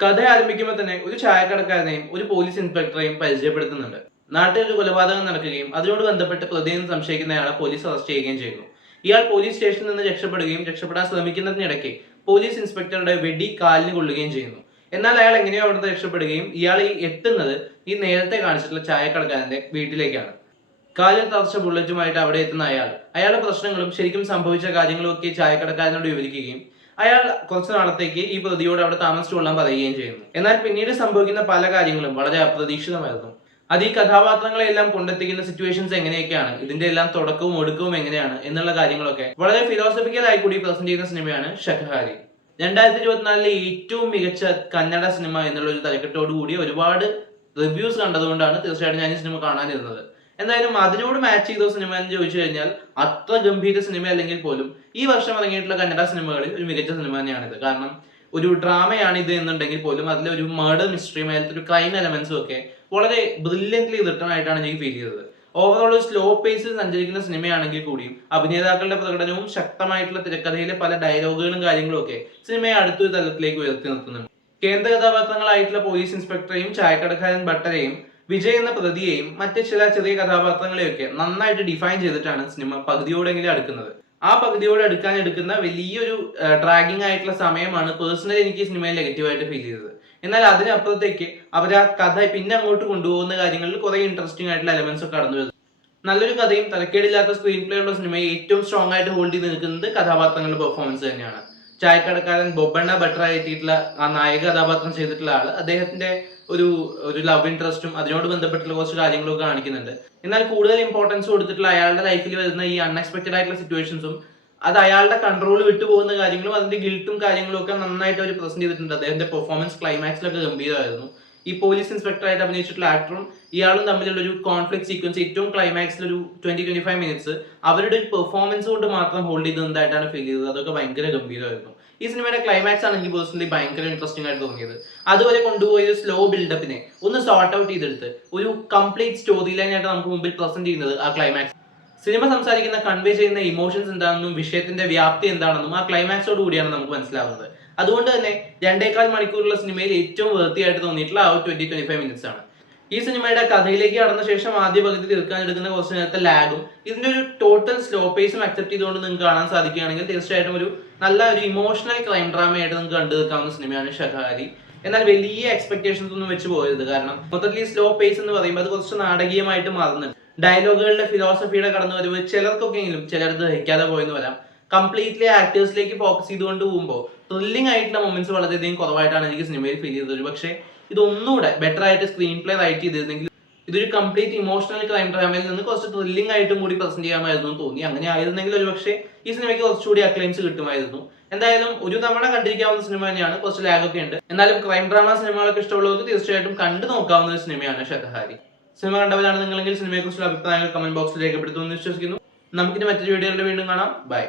കഥ ആരംഭിക്കുമ്പോൾ തന്നെ ഒരു ചായക്കടക്കാരനെയും ഒരു പോലീസ് ഇൻസ്പെക്ടറെയും പരിചയപ്പെടുത്തുന്നുണ്ട്. നാട്ടിൽ ഒരു കൊലപാതകം നടക്കുകയും അതിനോട് ബന്ധപ്പെട്ട് പ്രതിയെന്ന് സംശയിക്കുന്നയാളെ പോലീസ് അറസ്റ്റ് ചെയ്യുകയും ചെയ്യുന്നു. ഇയാൾ പോലീസ് സ്റ്റേഷനിൽ നിന്ന് രക്ഷപ്പെടുകയും രക്ഷപ്പെടാൻ ശ്രമിക്കുന്നതിനിടയ്ക്ക് പോലീസ് ഇൻസ്പെക്ടറുടെ വെടി കാലിന് കൊള്ളുകയും ചെയ്യുന്നു. എന്നാൽ അയാൾ എങ്ങനെയോ അവിടുന്ന് രക്ഷപ്പെടുകയും ഇയാൾ എത്തുന്നത് ഈ നേരത്തെ കാണിച്ചിട്ടുള്ള ചായക്കടക്കാരന്റെ വീട്ടിലേക്കാണ്. കാലിൽ തറച്ച ബുള്ളറ്റുമായിട്ട് അവിടെ എത്തുന്ന അയാളുടെ പ്രശ്നങ്ങളും ശരിക്കും സംഭവിച്ച കാര്യങ്ങളും ഒക്കെ ചായക്കടക്കാരനോട് വിവരിക്കുകയും അയാൾ കുറച്ചു നാളത്തേക്ക് ഈ പ്രതിയോട് അവിടെ താമസിച്ചുകൊള്ളാൻ പറയുകയും ചെയ്യുന്നു. എന്നാൽ പിന്നീട് സംഭവിക്കുന്ന പല കാര്യങ്ങളും വളരെ അപ്രതീക്ഷിതമായിരുന്നു. അത് ഈ കഥാപാത്രങ്ങളെല്ലാം കൊണ്ടെത്തിക്കുന്ന സിറ്റുവേഷൻസ് എങ്ങനെയൊക്കെയാണ്, ഇതിന്റെ എല്ലാം തുടക്കവും ഒടുക്കവും എങ്ങനെയാണ് എന്നുള്ള കാര്യങ്ങളൊക്കെ വളരെ ഫിലോസഫിക്കൽ ആയി കൂടി പ്രസന്റ് ചെയ്യുന്ന സിനിമയാണ് ശഖഹാരി. 2024 ഏറ്റവും മികച്ച കന്നഡ സിനിമ എന്നുള്ള ഒരു തലക്കെട്ടോടു കൂടി ഒരുപാട് റിവ്യൂസ് കണ്ടതുകൊണ്ടാണ് തീർച്ചയായിട്ടും ഞാൻ ഈ സിനിമ കാണാനിരുന്നത്. എന്തായാലും അതിനോട് മാച്ച് ചെയ്ത സിനിമ എന്ന് ചോദിച്ചു കഴിഞ്ഞാൽ അത്ര ഗംഭീര സിനിമ അല്ലെങ്കിൽ പോലും ഈ വർഷം ഇറങ്ങിയിട്ടുള്ള കന്നഡ സിനിമകളിൽ ഒരു മികച്ച സിനിമ തന്നെയാണിത്. കാരണം ഒരു ഡ്രാമയാണ് ഇത് എന്നുണ്ടെങ്കിൽ പോലും അതിലെ ഒരു മർഡർ മിസ്റ്ററിയും അതിലത്തെ ഒരു ക്രൈം എലമെന്റ്സും ഒക്കെ വളരെ ബ്രില്യന്റ്ലി റിട്ടേൺ ആയിട്ടാണ് എനിക്ക് ഫീൽ ചെയ്തത്. ഓവറോൾ ഒരു സ്ലോ പേസിൽ സഞ്ചരിക്കുന്ന സിനിമയാണെങ്കിൽ കൂടിയും അഭിനേതാക്കളുടെ പ്രകടനവും ശക്തമായിട്ടുള്ള തിരക്കഥയിലെ പല ഡയലോഗുകളും കാര്യങ്ങളും ഒക്കെ സിനിമയെ അടുത്തൊരു തലത്തിലേക്ക് ഉയർത്തി നിർത്തുന്നുണ്ട്. കേന്ദ്ര കഥാപാത്രങ്ങളായിട്ടുള്ള പോലീസ് ഇൻസ്പെക്ടറെയും ചായക്കടക്കാരൻ ഭട്ടരെയും വിജയ് എന്ന പ്രതിയെയും മറ്റ് ചില ചെറിയ കഥാപാത്രങ്ങളെയൊക്കെ നന്നായിട്ട് ഡിഫൈൻ ചെയ്തിട്ടാണ് സിനിമ പകുതിയോടെങ്കിലും അടുക്കുന്നത്. ആ പകുതിയോടെ അടുക്കാൻ എടുക്കുന്ന വലിയൊരു ഡ്രാഗിങ് ആയിട്ടുള്ള സമയമാണ് പേഴ്സണലി എനിക്ക് ഈ സിനിമയിൽ നെഗറ്റീവായിട്ട് ഫീൽ ചെയ്തത്. എന്നാൽ അതിനപ്പുറത്തേക്ക് അവർ ആ കഥ പിന്നെ അങ്ങോട്ട് കൊണ്ടുപോകുന്ന കാര്യങ്ങളിൽ കുറെ ഇൻട്രസ്റ്റിംഗ് ആയിട്ടുള്ള എലമെന്റ്സ് ഒക്കെ കടന്നു വരുന്നു. നല്ലൊരു കഥയും തലക്കേടില്ലാത്ത സ്ക്രീൻ പ്ലേ ഉള്ള സിനിമയെ ഏറ്റവും സ്ട്രോങ് ആയിട്ട് ഹോൾഡ് ചെയ്ത് നിൽക്കുന്നത് കഥാപാത്രങ്ങളുടെ പെർഫോമൻസ് തന്നെയാണ്. ചായക്കടക്കാരൻ ബൊബണ്ണ ബട്ടറായി എത്തിയിട്ടുള്ള ആ നായക കഥാപാത്രം ചെയ്തിട്ടുള്ള ആള് അദ്ദേഹത്തിന്റെ ഒരു ലവ് ഇൻട്രസ്റ്റും അതിനോട് ബന്ധപ്പെട്ടുള്ള കുറച്ച് കാര്യങ്ങളൊക്കെ കാണിക്കുന്നുണ്ട്. എന്നാൽ കൂടുതൽ ഇമ്പോർട്ടൻസ് കൊടുത്തിട്ടുള്ള അയാളുടെ ലൈഫിൽ വരുന്ന ഈ അൺഎക്സ്പെക്ടഡ് ആയിട്ടുള്ള സിറ്റുവേഷൻസും അത് അയാളുടെ കൺട്രോൾ വിട്ടുപോകുന്ന കാര്യങ്ങളും അതിന്റെ ഗിൽട്ടും കാര്യങ്ങളും ഒക്കെ നന്നായിട്ട് അവർ പ്രസന്റ് ചെയ്തിട്ടുണ്ട്. അദ്ദേഹത്തിന്റെ പെർഫോമൻസ് ക്ലൈമാക്സിലൊക്കെ ഗംഭീരമായിരുന്നു. ഈ പോലീസ് ഇൻസ്പെക്ടറായിട്ട് അഭിനയിച്ചിട്ടുള്ള ആക്ടറും ഇയാളും തമ്മിലുള്ള ഒരു കോൺഫ്ലിക്ട് സീക്വൻസ് ഏറ്റവും ക്ലൈമാക്സിൽ ഒരു 20-25 മിനിറ്റ്സ് അവരുടെ ഒരു പെർഫോമൻസ് കൊണ്ട് മാത്രം ഹോൾഡ് ചെയ്തതായിട്ടാണ് ഫീൽ ചെയ്തത്. അതൊക്കെ ഭയങ്കര ഗംഭീരമായിരുന്നു. ഈ സിനിമയുടെ ക്ലൈമാക്സ് ആണ് എനിക്ക് പേഴ്സണലി ഭയങ്കര ഇൻട്രസ്റ്റിംഗ് ആയിട്ട് തോന്നിയത്. അതുവരെ കൊണ്ടുപോയ സ്ലോ ബിൽഡപ്പിനെ ഒന്ന് സോർട്ട് ഔട്ട് ചെയ്തെടുത്ത് ഒരു കംപ്ലീറ്റ് സ്റ്റോറി ലൈൻ ആയിട്ട് നമുക്ക് മുമ്പിൽ പ്രസന്റ് ചെയ്യുന്നത് ആ ക്ലൈമാക്സ്. സിനിമ സംസാരിക്കുന്ന കൺവേ ചെയ്യുന്ന ഇമോഷൻസ് എന്താണെന്നും വിഷയത്തിന്റെ വ്യാപ്തി എന്താണെന്നും ആ ക്ലൈമാക്സോട് കൂടിയാണ് നമുക്ക് മനസ്സിലാവുന്നത്. അതുകൊണ്ട് തന്നെ 2.25 മണിക്കൂറുള്ള സിനിമയിൽ ഏറ്റവും വൃത്തിയായിട്ട് തോന്നിയിട്ടുള്ള ആ 20-25 മിനിറ്റ്സ് ആണ്. ഈ സിനിമയുടെ കഥയിലേക്ക് കടന്ന ശേഷം ആദ്യ പകുതി തീർക്കാൻ എടുക്കുന്ന കുറച്ച് നേരത്തെ ലാഗും ഇതിന്റെ ഒരു ടോട്ടൽ സ്ലോ പേസും അക്സെപ്റ്റ് ചെയ്തുകൊണ്ട് നിങ്ങൾക്ക് കാണാൻ സാധിക്കുകയാണെങ്കിൽ തീർച്ചയായിട്ടും ഒരു നല്ല ഒരു ഇമോഷണൽ ക്രൈം ഡ്രാമയായിട്ട് നിങ്ങൾക്ക് കണ്ടു തീർക്കാവുന്ന സിനിമയാണ് ശഖഹാരി. എന്നാൽ വലിയ എക്സ്പെക്ടേഷൻസ് ഒന്നും വെച്ച് പോയത്, കാരണം മൊത്തത്തിൽ സ്ലോ പേസ് എന്ന് പറയുമ്പോൾ അത് കുറച്ച് നാടകീയമായിട്ട് മാറുന്നുണ്ട്. ഡയലോഗുകളുടെ ഫിലോസഫിയുടെ കടന്നു വരുമ്പോൾ ചിലർക്കൊക്കെങ്കിലും ചിലർക്ക് ദഹിക്കാതെ പോയെന്ന് വരാം. കംപ്ലീറ്റ്ലി ആക്ടേഴ്സിലേക്ക് ഫോക്കസ് ചെയ്തുകൊണ്ട് പോകുമ്പോൾ ത്രില്ലിംഗ് ആയിട്ടുള്ള മൊമെന്റ്സ് വളരെയധികം കുറവായിട്ടാണ് എനിക്ക് സിനിമയിൽ ഫീൽ ചെയ്തത്. പക്ഷേ ഇതൊന്നുകൂടെ ബെറ്റർ ആയിട്ട് സ്ക്രീൻ പ്ലേ റൈറ്റ് ചെയ്തിരുന്നെങ്കിൽ ഇതൊരു കംപ്ലീറ്റ് ഇമോഷണൽ ക്രൈം ഡ്രാമയിൽ നിന്ന് കുറച്ച് ത്രില്ലിംഗ് ആയിട്ടും കൂടി പ്രസന്റ് ചെയ്യാമായിരുന്നു എന്ന് തോന്നി. അങ്ങനെ ആയിരുന്നെങ്കിൽ ഒരു പക്ഷേ ഈ സിനിമയ്ക്ക് കുറച്ചുകൂടി അക്ലൈംസ് കിട്ടുമായിരുന്നു. എന്തായാലും ഒരു തവണ കണ്ടിരിക്കാവുന്ന സിനിമ തന്നെയാണ്. കുറച്ച് ലാഗൊക്കെ ഉണ്ട്. എന്നാലും ക്രൈം ഡ്രാമ സിനിമകളൊക്കെ ഇഷ്ടമുള്ളവർക്ക് തീർച്ചയായിട്ടും കണ്ടു നോക്കാവുന്ന ഒരു സിനിമയാണ് ശഖഹാരി. സിനിമ കണ്ടവരാണ് നിങ്ങളെങ്കിൽ സിനിമയെക്കുറിച്ചുള്ള അഭിപ്രായങ്ങൾ കമന്റ് ബോക്സിൽ രേഖപ്പെടുത്തുമെന്ന് വിശ്വസിക്കുന്നു. നമുക്കിനി മറ്റൊരു വീഡിയോയുടെ വീണ്ടും കാണാം. ബൈ.